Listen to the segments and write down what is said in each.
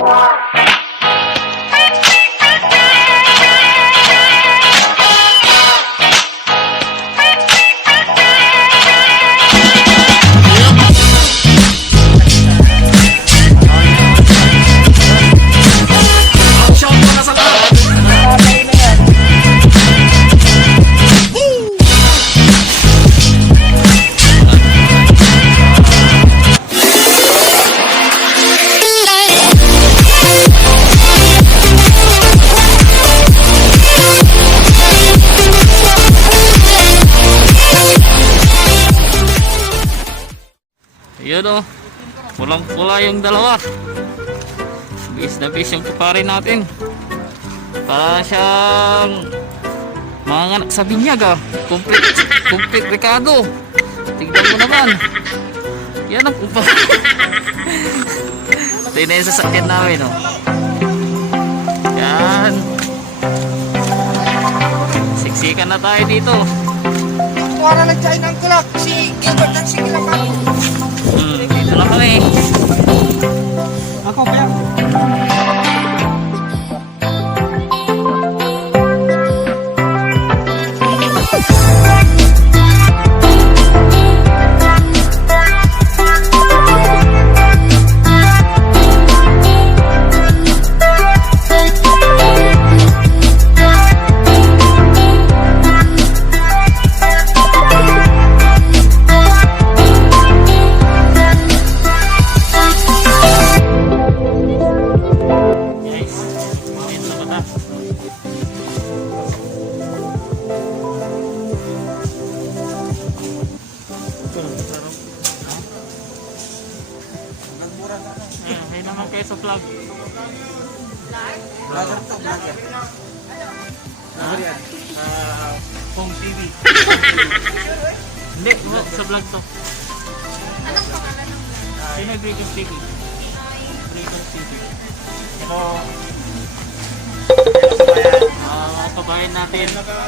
Thank. Yun o. Pulang pula yung dalawa. Bis na bis yung kupare natin. Para siyang mga anak sa binyag ah. Complete, complete Ricardo. Tignan mo naman. Yan ang kupare. Ito yun na yung sasakyan namin oh. Yan. Siksikan na tayo dito. Para nag-China ang kulak. Si Gilbert ang sige lang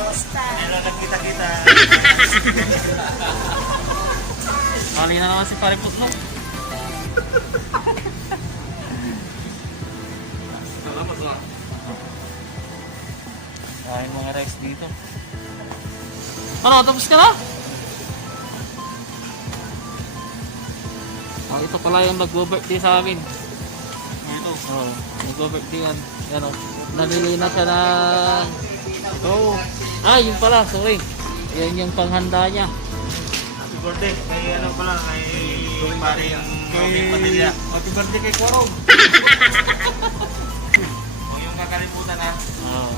Basta. Ano nagkita-kita. Kali na naman si Pare Putno. Ay, mga Rex dito. Ano, tapos ka na? Ah, ito pala yung nagbo-birthday sa amin. Ito. Oo, oh, nagbo-birthday yan. Yan o. Nalilina siya ng... Oo. Ah, yun pala, sorry. Yan yung panghanda niya. Happy birthday. Kay ano pala, kay pare yung Robin Padilla. Happy birthday kay Korong. Huwag yung kakalimutan ha. Oo.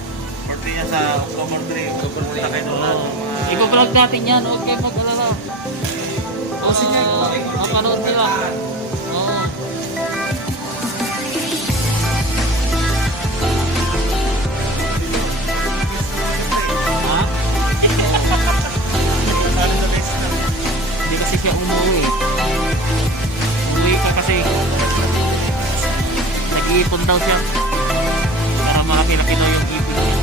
Birthday niya sa October 3. Pupunta kayo doon lahat ng mga... Ipa-vlog natin yan, huwag kayo mag-alala. Oh, sige. Mapanood nila. Siya umuwi. Umuwi ka kasi. Nag-iipon daw siya. Para malaki-laki daw yung ipon niya.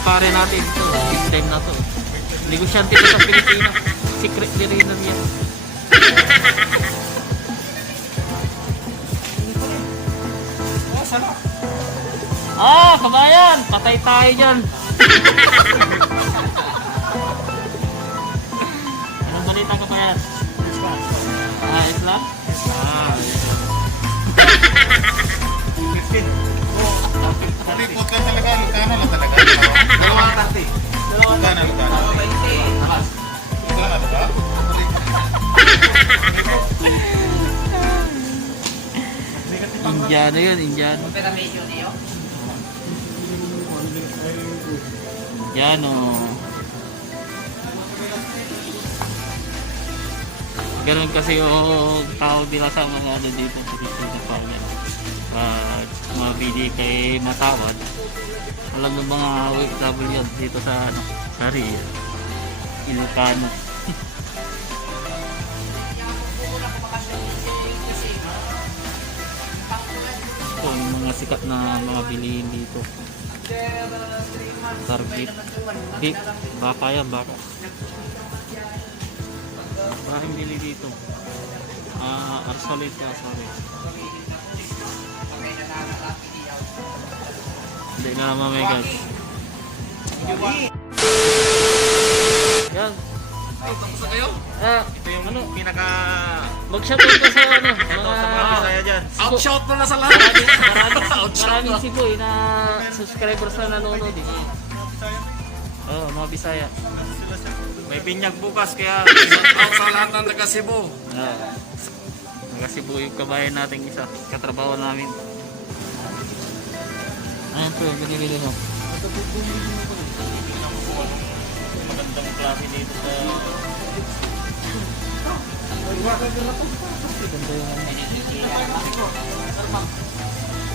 Pare natin ito, big time na to. Negosyante ko sa Pilipinas. Secret niya. Oh, sana. Ah, kabayan! Patay tayo dyan! Anong balita kabayan? Ah, isla? Ah, 15. Report ka talaga. Lugano lang talaga. Dalawang party. Dalawang Lugano, Lugano. Lugano, diba? Indiano yun, Indiano. Indiano. Ganun kasi yung tawag nila sa mga ano dito sa dito sa Pangyan. Pag mabili kay matawad, alam ng mga OFW dito sa ano, sa Ria. Ilocano. Ito yung mga sikat na mga bilihin dito. Target. Beef. Baka yan, baka. Maraming bili dito. Ah, uh, arsolid ka, sorry. Hindi na naman may guys. Yan. Ay, tapos kayo? Ah, ito yung ano? pinaka... Mag-shoutout ka sa ano? Mga... sa mga Bisaya dyan. Outshout na na sa lahat. Maraming, maraming, maraming sigoy eh, na subscribers na nanonood eh. Oo, oh, mga Bisaya. May binyag bukas kaya... Out sa lahat ng taga Cebu. Ah. Mga Cebu yung kabayan nating isa, katrabaho namin. Ayan po, binibili mo. Magandang klase dito sa...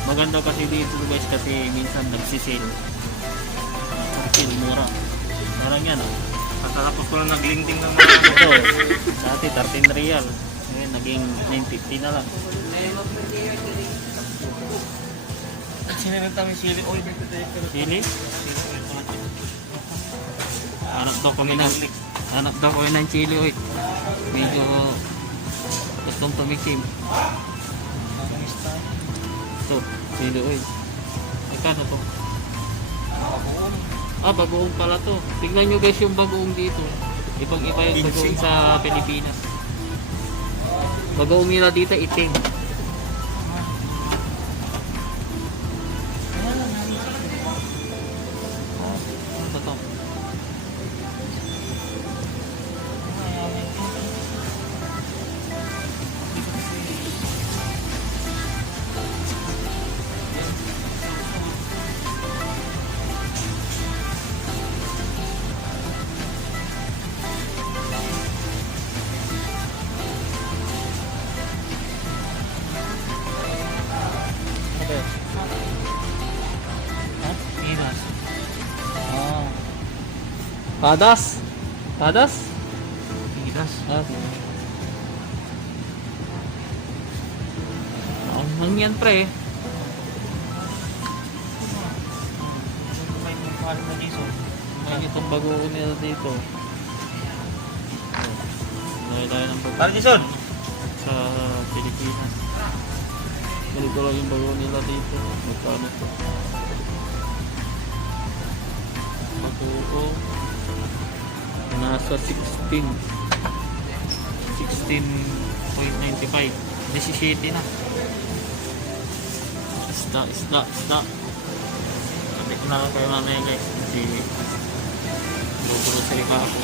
Maganda kasi dito guys kasi minsan nagsisale. Yan ah. Katapos ko lang naglingding ng mga... Ito, dati 13 real. Ngayon naging 950 na lang. Sinirita may sili oil. Sili? Hanap daw kami ng hanap daw kami ng chili oil. Medyo gustong tumikim. Ito, chili oil. Magkano to? Ah, bagoong pala to. Tingnan nyo guys yung bagoong dito. Ibang iba yung bagoong sa Pilipinas. Bagoong nila dito itim. Ha? Pinas. Ah. Padas. Padas? Pidas. Ah. Ang hang yan pre. May na dito. May itong bago nila dito. Dahil tayo ng bago Para Jason! sa Pilipinas. Ganito lang yung bago nila dito. Magkano to? Bago. Nasa 16 16.95 17 na. Isda isda isda. Sabi ko na lang kayo mamaya guys. Kasi grocery pa ako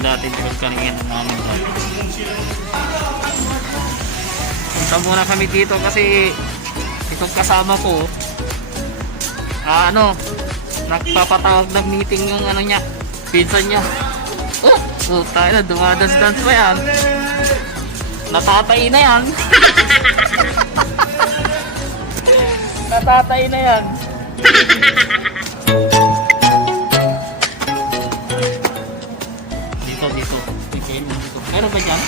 natin pero kanina namin dati. Punta muna kami dito kasi itong kasama ko ah, ano nagpapatawag ng meeting yung ano niya pinsan niya. Oh puta na dumadans-dance pa yan. Natatay na yan. Natatay na yan meron ba dyan?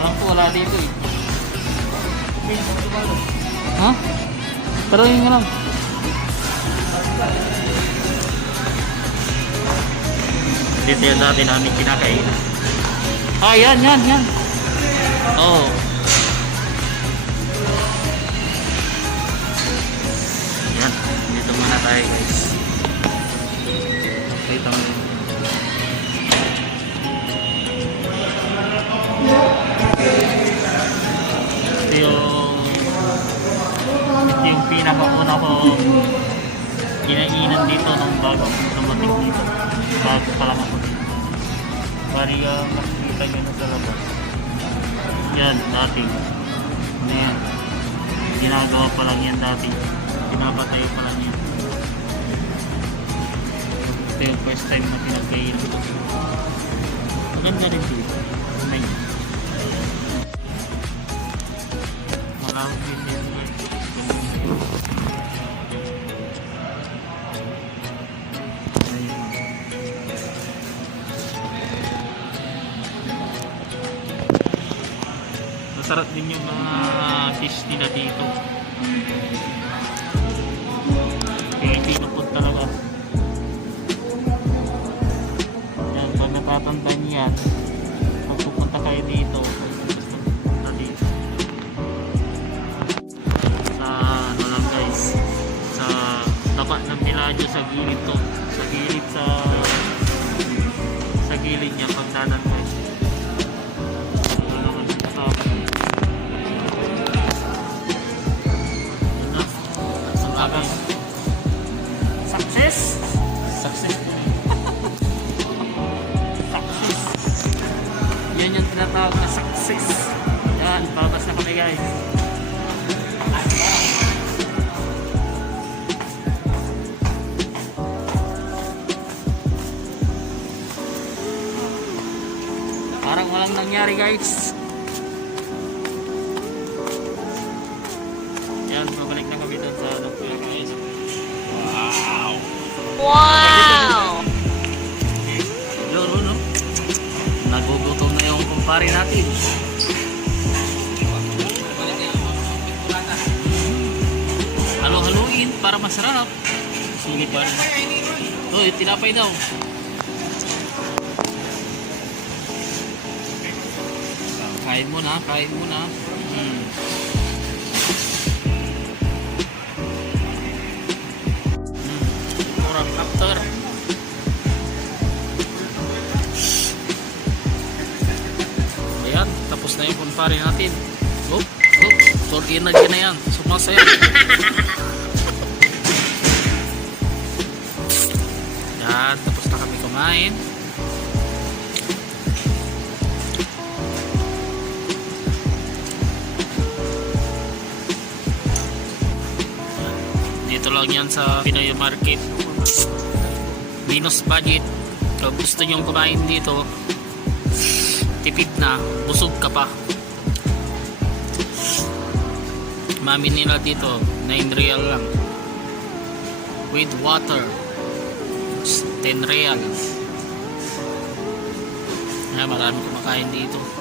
alam ko wala dito eh. Ha? pero yun nga lang. Dito yung dati namin kinakain. Ah yan yan yan. Oh yan dito muna tayo guys yung pinakauna kong kinainan dito nung bago dumating dito. Bago pa lang ako dito. Bari uh, makikita nyo na sa labas. Yan dati. Ano yan? Ginagawa pa lang yan dati. Pinapatay pa lang yan. Ito yung first time na pinagkainan ko. Maganda rin dito. May malawak din Masarap din yung mga fish nila dito. Pilipino food talaga. Yan, pag natatandaan yan, pag pupunta kayo dito, pupunta dito. Sa ano guys, sa tapat ng Milanyo sa gilid to, sa gilid sa sa gilid niya pag dadantay. Na kumpare natin. Halo-haluin para masarap. Sulit pa. Oh, tinapay daw. Kain muna, kain muna. Hmm. Hmm. Kurang after. Kumpare natin. Oh, oh, sorry na dyan na yan. Sumasaya. Yan, tapos na kami kumain. Dito lang yan sa Pinoy Market. Minus budget. Kung gusto nyo kumain dito, tipid na, busog ka pa. Mami nila dito, 9 real lang. With water, 10 real. Kaya marami kumakain dito.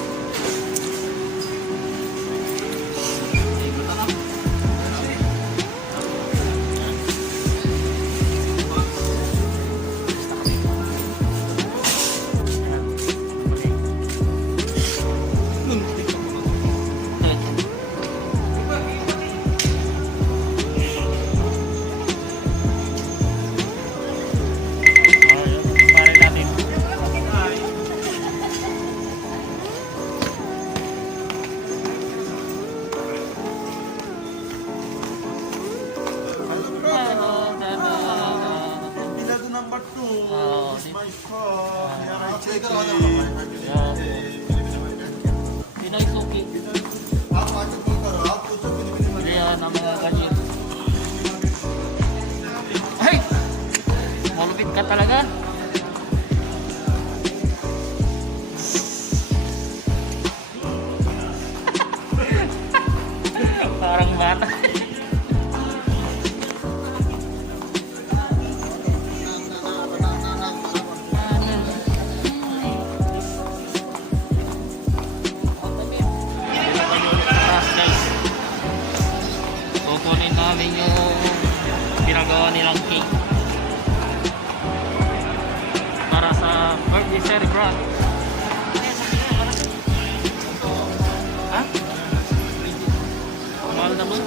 Mahal naman. Ay,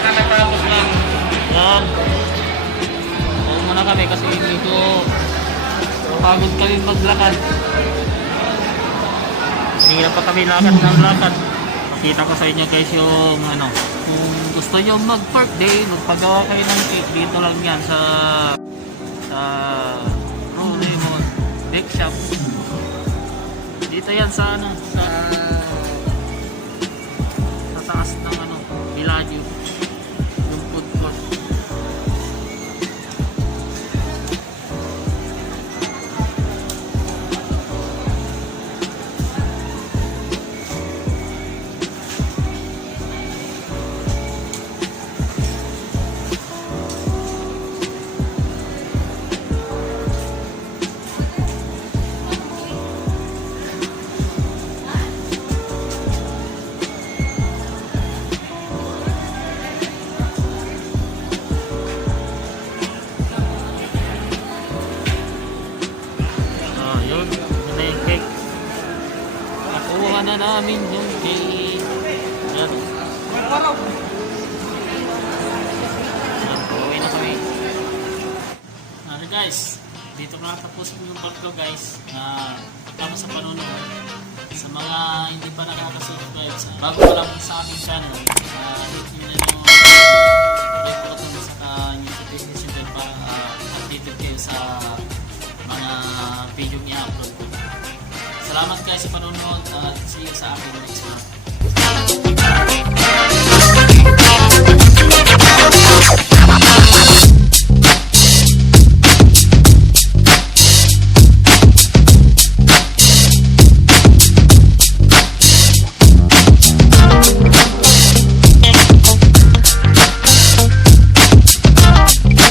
kakatapos lang. Yan. Oo muna kami kasi medyo pagod kami maglakad. Hindi na pa kami lakad ng lakad. Pakita ko sa inyo guys yung ano, kung gusto nyo mag-birthday, magpagawa kayo ng cake, dito lang yan sa sa Blue Lemon Bake Shop. Dito yan sa ano, sa sa taas ng ano, Villaggio. video niya upload ko. Salamat guys sa panonood at see you sa aking next vlog.